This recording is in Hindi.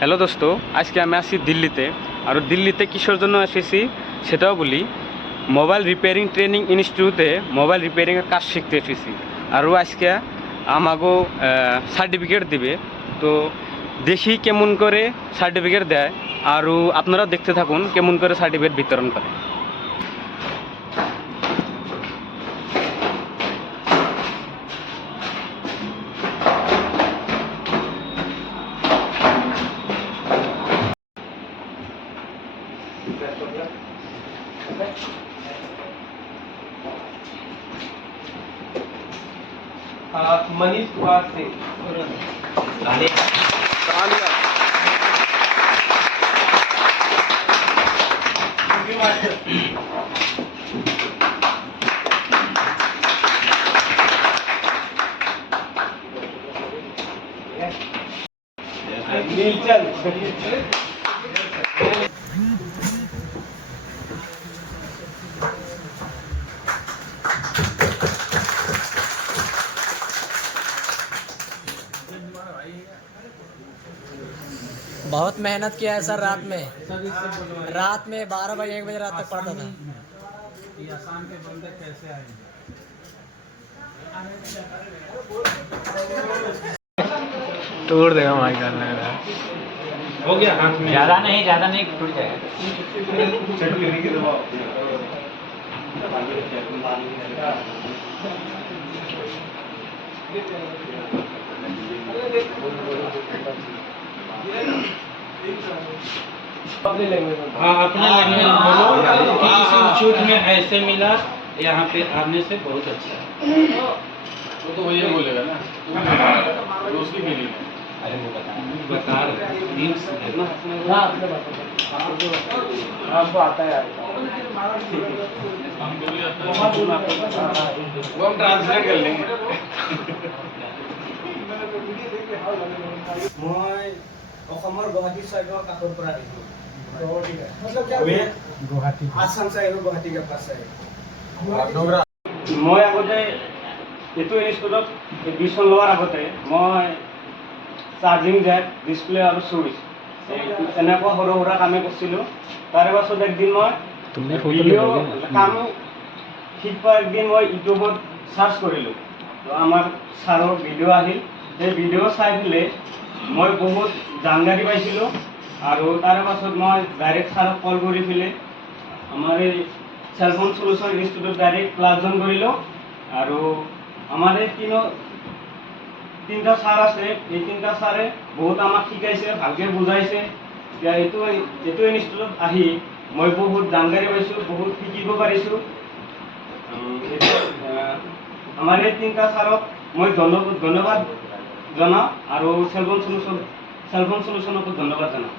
হ্যালো দোস্ত, আজকে আমি আসছি দিল্লিতে। আর দিল্লিতে কিসের জন্য এসেছি সেটাও বলি। মোবাইল রিপেয়ারিং ট্রেনিং ইনস্টিটিউটে মোবাইল রিপেয়ারিংয়ের কাজ শিখতে এসেছি। আরও আজকে আমাকেও সার্টিফিকেট দিবে। তো দেখি কেমন করে সার্টিফিকেট দেয়, আরও আপনারাও দেখতে থাকুন কেমন করে সার্টিফিকেট বিতরণ করে। मनीष कुमार सिंह नीलचंद बहुत मेहनत किया है सर। रात में 12 बजे 1 बजे रात तक पढ़ता था। ये आसाम के बंदे कैसे आए? तोड़ देगा माइकल लग रहा है। हो गया हाथ में। ज़्यादा नहीं टूट जाएगा। हाँ, अपना लैंग्वेज बोलो कि इस इंस्टीट्यूट में ऐसे मिला, यहाँ पे आने से बहुत अच्छा है। वो तो वही बोलेगा ना, वो उसकी फीलिंग है। अरे वो बता रहे मीन्स आपको आता है वो हम ट्रांसलेट कर लेंगे। মই অসমৰ গুৱাহাটী চাইডৰ কাষৰ পৰা আহিছোঁ। আসাম চাইড গুৱাহাটী के पास है। মই আগতে এইটো ইনষ্টিটিউটত এডমিশ্যন লোৱাৰ আগতে মই চাৰ্জিং জেক, ডিছপ্লে আৰু চুইচ এনেকুৱা সৰু সুৰা কামে কৰিছিলোঁ। তাৰে পাছত একদিন মই ভিডিঅ' কাম শিকোৱা একদিন মই ইউটিউবত চাৰ্চ কৰিলোঁ। তো আমাৰ ছাৰৰ ভিডিঅ' আহিল। সেই ভিডিঅ' চাই পেলাই মই বহুত জানকাৰী পাইছিলোঁ। আৰু তাৰে পাছত মই ডাইৰেক্ট ছাৰক কল কৰি পেলাই আমাৰ এই চেলফোন চলিউশ্যন ইনষ্টিটিউটত ডাইৰেক্ট ক্লাছ জইন কৰিলোঁ। আৰু আমাৰ এই তিনিটা ছাৰ আছে। এই তিনিটা ছাৰে বহুত আমাক শিকাইছে, ভালকৈ বুজাইছে। এতিয়া এইটো ইনষ্টিটিউটত আহি মই বহুত জানকাৰী পাইছোঁ, বহুত শিকিব পাৰিছোঁ। আমাৰ এই তিনিটা ছাৰক মই ধন্যবাদ জনাওঁ আৰু চেলফোন চলিউশ্যনকো ধন্যবাদ জনাওঁ।